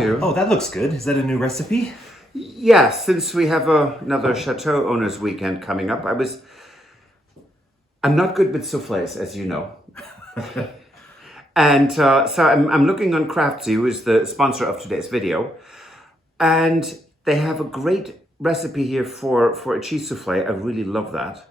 you. Oh, that looks good. Is that a new recipe? Yes, since we have another Chateau Owners Weekend coming up, I'm not good with soufflés, as you know. And so I'm looking on Craftsy, who is the sponsor of today's video. And they have a great recipe here for a cheese soufflé. I really love that.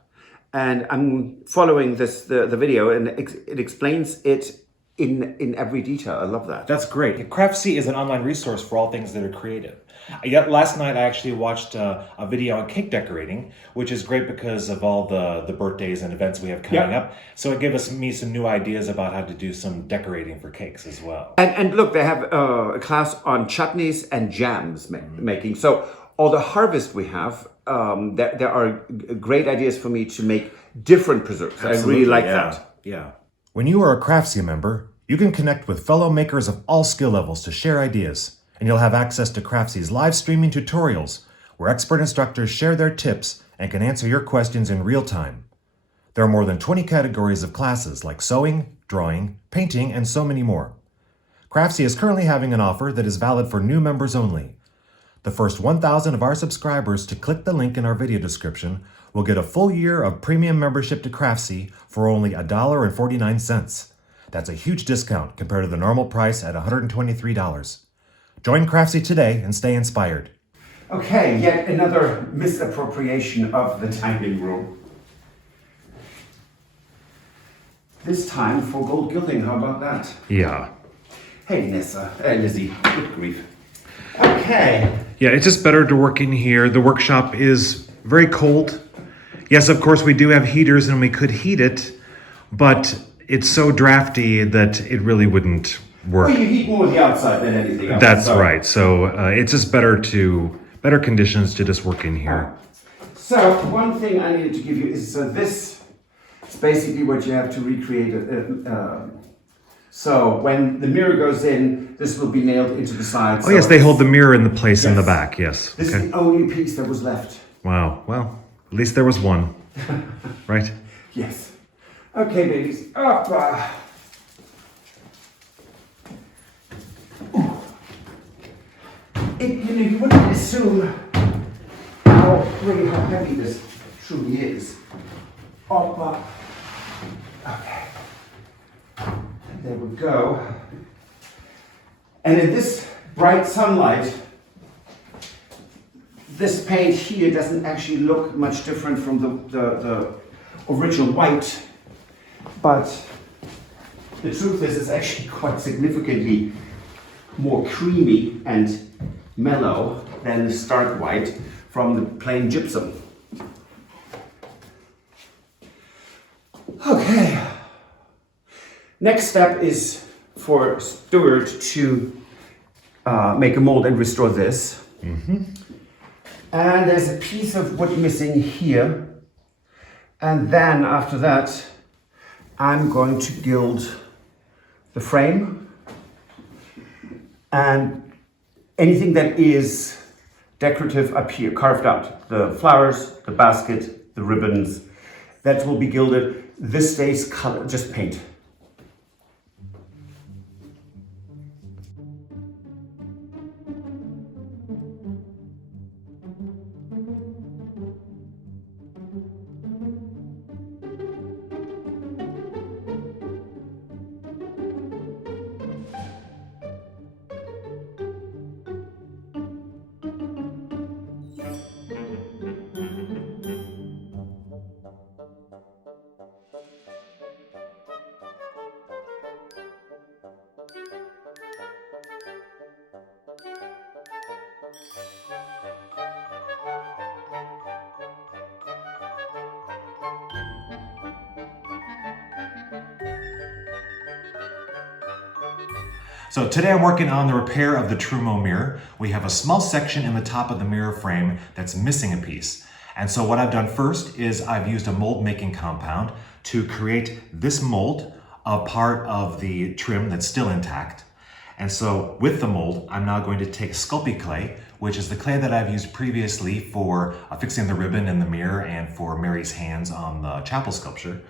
And I'm following the video, and it explains it in every detail. I love that. That's great. Craftsy is an online resource for all things that are creative. Last night I actually watched a video on cake decorating, which is great because of all the birthdays and events we have coming up. So it gave me some new ideas about how to do some decorating for cakes as well. And look, they have a class on chutneys and jams making. So all the harvest we have, there are great ideas for me to make different preserves. Absolutely, I really like that. Yeah. When you are a Craftsy member, you can connect with fellow makers of all skill levels to share ideas. And you'll have access to Craftsy's live streaming tutorials, where expert instructors share their tips and can answer your questions in real time. There are more than 20 categories of classes like sewing, drawing, painting, and so many more. Craftsy is currently having an offer that is valid for new members only. The first 1,000 of our subscribers to click the link in our video description will get a full year of premium membership to Craftsy for only $1.49. That's a huge discount compared to the normal price at $123. Join Craftsy today and stay inspired. Okay, yet another misappropriation of the dining room. This time for gold gilding, how about that? Yeah. Hey, Lizzie, good grief. Okay. Yeah, it's just better to work in here. The workshop is very cold. Yes, of course, we do have heaters and we could heat it, but it's so drafty that it really wouldn't work. Well, you heat more the outside than anything else. That's right. So it's just better conditions to just work in here. So one thing I needed to give you is this is basically what you have to recreate. So when the mirror goes in, this will be nailed into the sides. Oh yes, they hold the mirror in the place in the back. Yes. This is the only piece that was left. Wow. Well, at least there was one. Right? Yes. Okay, babies. Up. You wouldn't assume how heavy this truly is. Okay. There we go. And in this bright sunlight, this paint here doesn't actually look much different from the original white, but the truth is it's actually quite significantly more creamy and mellow than the stark white from the plain gypsum. Okay. Next step is for Stuart to make a mold and restore this. Mm-hmm. And there's a piece of wood missing here. And then after that, I'm going to gild the frame and anything that is decorative up here, carved out. The flowers, the basket, the ribbons, that will be gilded. This stays color, just paint. So today I'm working on the repair of the Trumeau mirror. We have a small section in the top of the mirror frame that's missing a piece. And so what I've done first is I've used a mold making compound to create this mold, a part of the trim that's still intact. And so with the mold, I'm now going to take Sculpey clay, which is the clay that I've used previously for fixing the ribbon in the mirror and for Mary's hands on the chapel sculpture.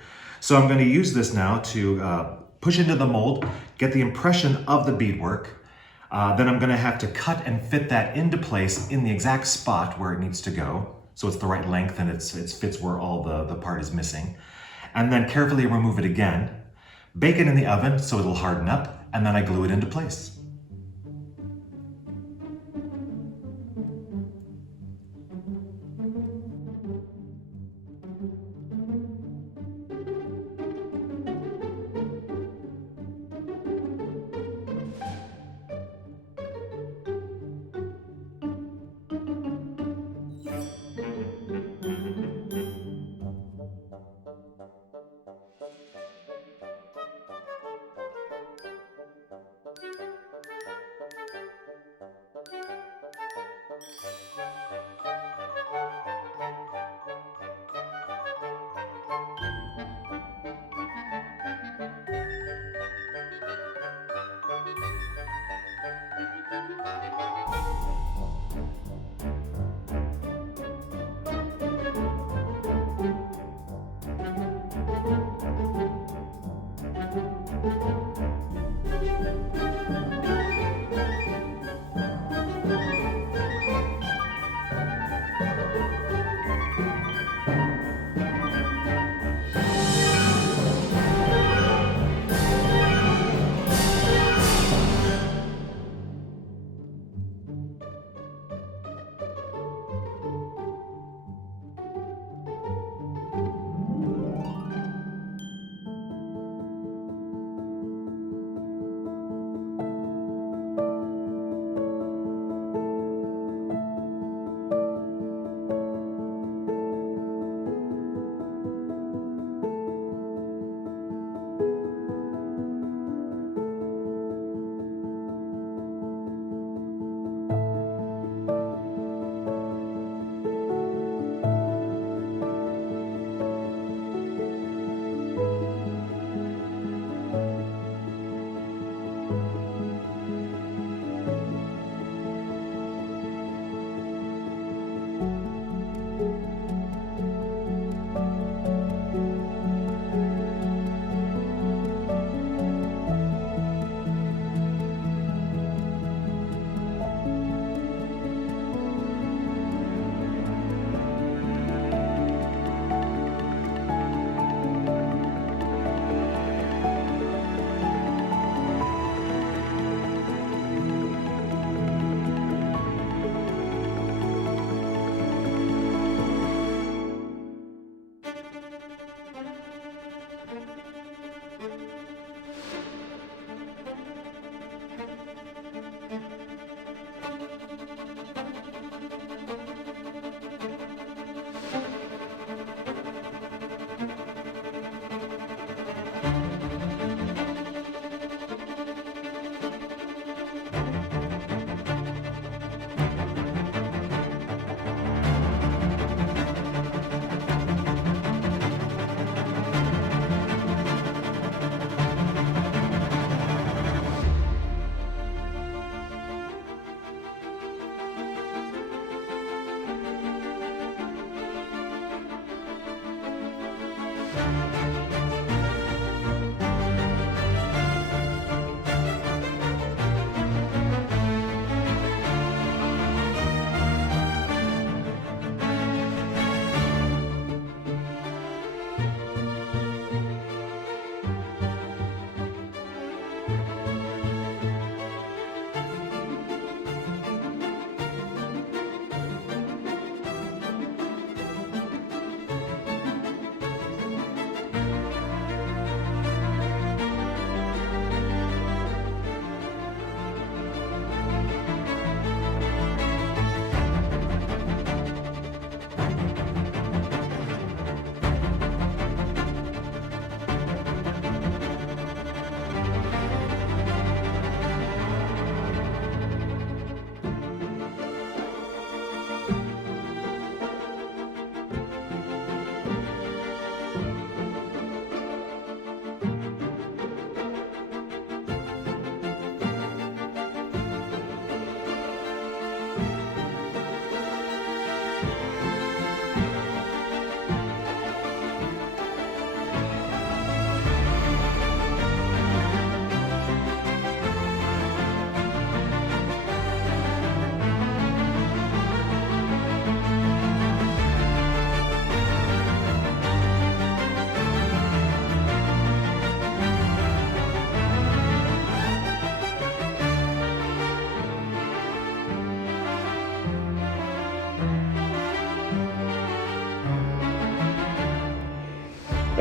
So I'm going to use this now to push into the mold, get the impression of the beadwork. Then I'm gonna have to cut and fit that into place in the exact spot where it needs to go. So it's the right length and it fits where all the part is missing. And then carefully remove it again. Bake it in the oven so it'll harden up, and then I glue it into place.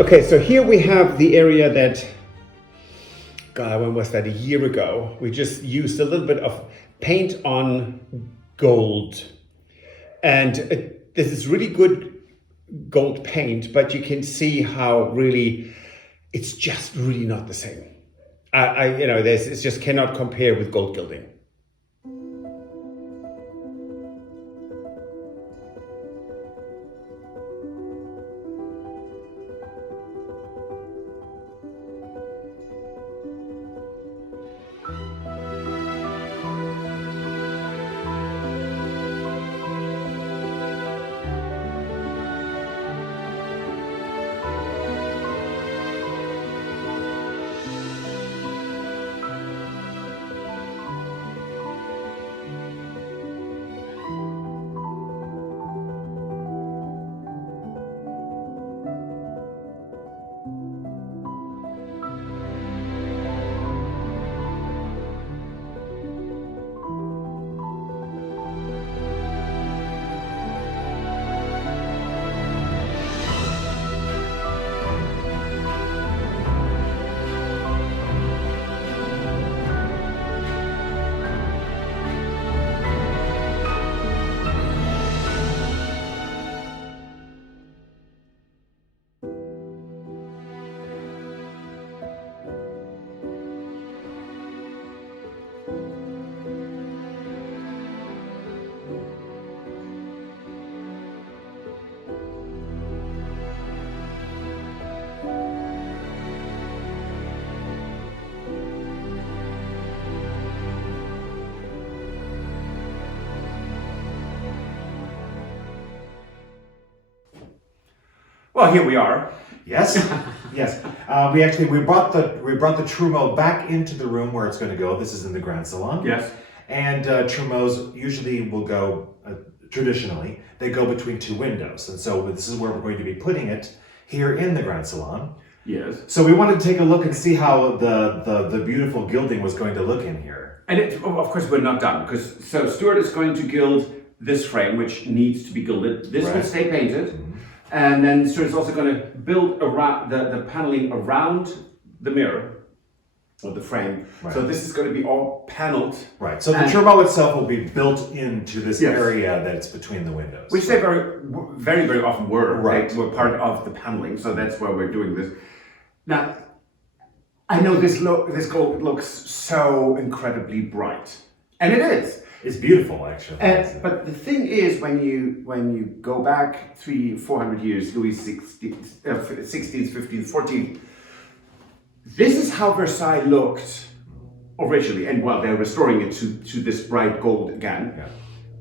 Okay, so here we have the area that, God, when was that? A year ago. We just used a little bit of paint on gold. And this is really good gold paint, but you can see how really, it's just really not the same. It just cannot compare with gold gilding. Well, here we are. Yes, yes. We brought the Trumeau back into the room where it's going to go. This is in the Grand Salon. Yes. And Trumeaus usually will go, traditionally, they go between two windows. And so this is where we're going to be putting it, here in the Grand Salon. Yes. So we wanted to take a look and see how the beautiful gilding was going to look in here. And of course, we're not done, because so Stuart is going to gild this frame, which needs to be gilded. This will stay painted. Mm-hmm. And then Stuart's also going to build around the paneling around the mirror or the frame. Right. So this is going to be all paneled. Right. So the Trumeau itself will be built into this area that's between the windows. Which they very often were. Right. They were part of the paneling. So that's why we're doing this. Now, I know this gold looks so incredibly bright, and it is. It's beautiful, actually. But the thing is, when you go back 300-400 years, Louis XVI, 16th, 15th, 14th, this is how Versailles looked originally, and well, they're restoring it to this bright gold again,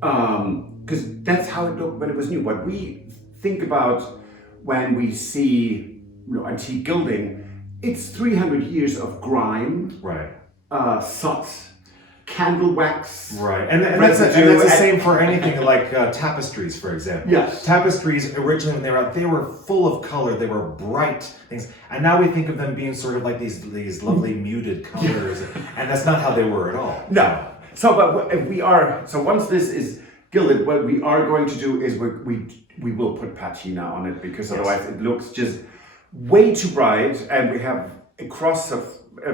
because that's how it looked when it was new. What we think about when we see antique gilding, it's 300 years of grime, right? Soot, candle wax, right, and that's the same for anything like tapestries, for example. Yes, tapestries originally when they were out, they were full of color, they were bright things, and now we think of them being sort of like these lovely muted colors, and that's not how they were at all. No. So, but once this is gilded, what we are going to do is we will put patina on it, because otherwise it looks just way too bright, and we have across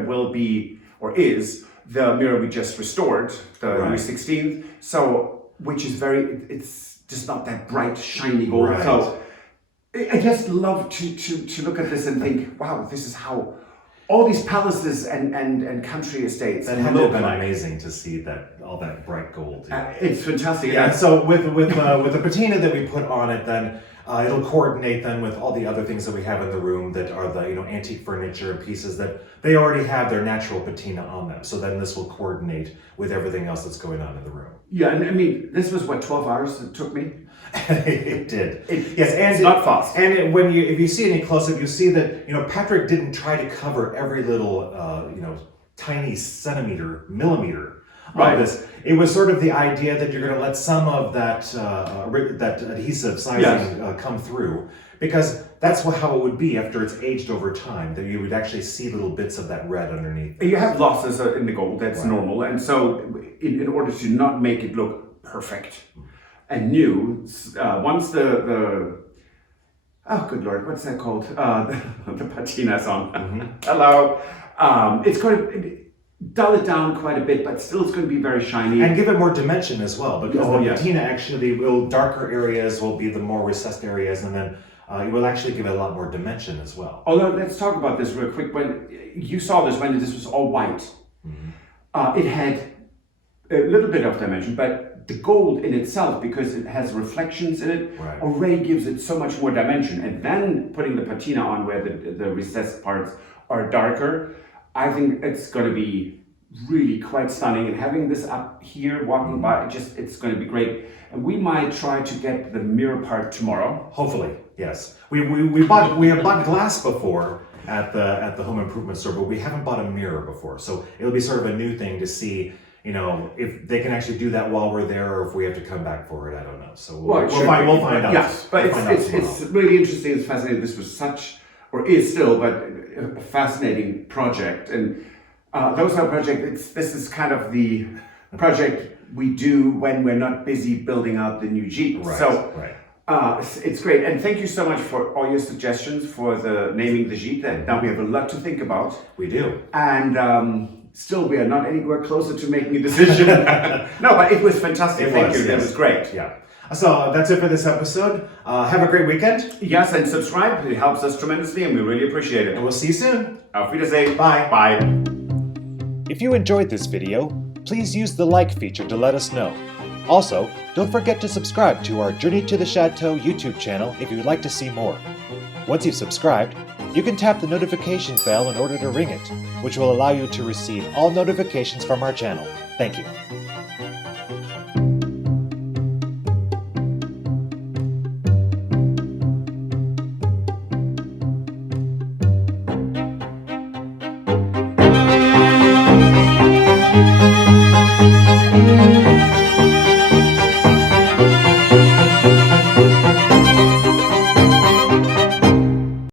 will be or is the mirror we just restored, the Louis XVI, so which is it's just not that bright, shiny gold. Right. So I just love to look at this and think, wow, this is how all these palaces and country estates that had been amazing to see all that bright gold. It's fantastic. Yeah. So with the patina that we put on it, then it'll coordinate then with all the other things that we have in the room that are the antique furniture and pieces that they already have their natural patina on them. So then this will coordinate with everything else that's going on in the room. Yeah, and I mean, this was 12 hours it took me. It did. Yes, and it's not fast. And if you see any close up, you see that Patrick didn't try to cover every little tiny millimeter of this. It was sort of the idea that you're going to let some of that adhesive sizing come through, because that's how it would be after it's aged over time, that you would actually see little bits of that red underneath. You have losses in the gold, that's normal, and so in order to not make it look perfect and new, once the oh, good Lord, what's that called? The patinas on. Hello. It's going to dull it down quite a bit, but still it's going to be very shiny. And give it more dimension as well, because Oh, the yeah. patina actually will, darker areas will be the more recessed areas, and then it will actually give it a lot more dimension as well. Although, let's talk about this real quick. When you saw this, when this was all white, it had a little bit of dimension, but the gold in itself, because it has reflections in it, Right. already gives it so much more dimension. And then putting the patina on where the recessed parts are darker, I think it's going to be really quite stunning. And having this up here, walking by, it's going to be great. And we might try to get the mirror part tomorrow. Hopefully, yes. We have bought glass before at the home improvement store, but we haven't bought a mirror before. So it'll be sort of a new thing to see, you know, if they can actually do that while we're there, or if we have to come back for it. I don't know. So we'll find out. Yes, but it's really interesting. It's fascinating. This was such, or is still, but a fascinating project. And those are projects. This is kind of the project we do when we're not busy building out the new gîte. Right, so right. it's great. And thank you so much for all your suggestions for the naming the gîte. Now we have a lot to think about. We do. And still, we are not anywhere closer to making a decision. No, but it was fantastic. Thank you. That was great. Yeah. So that's it for this episode. Have a great weekend. Yes, and subscribe. It helps us tremendously, and we really appreciate it. And we'll see you soon. Auf Wiedersehen. Bye. Bye. If you enjoyed this video, please use the like feature to let us know. Also, don't forget to subscribe to our Journey to the Chateau YouTube channel if you'd like to see more. Once you've subscribed, you can tap the notification bell in order to ring it, which will allow you to receive all notifications from our channel. Thank you.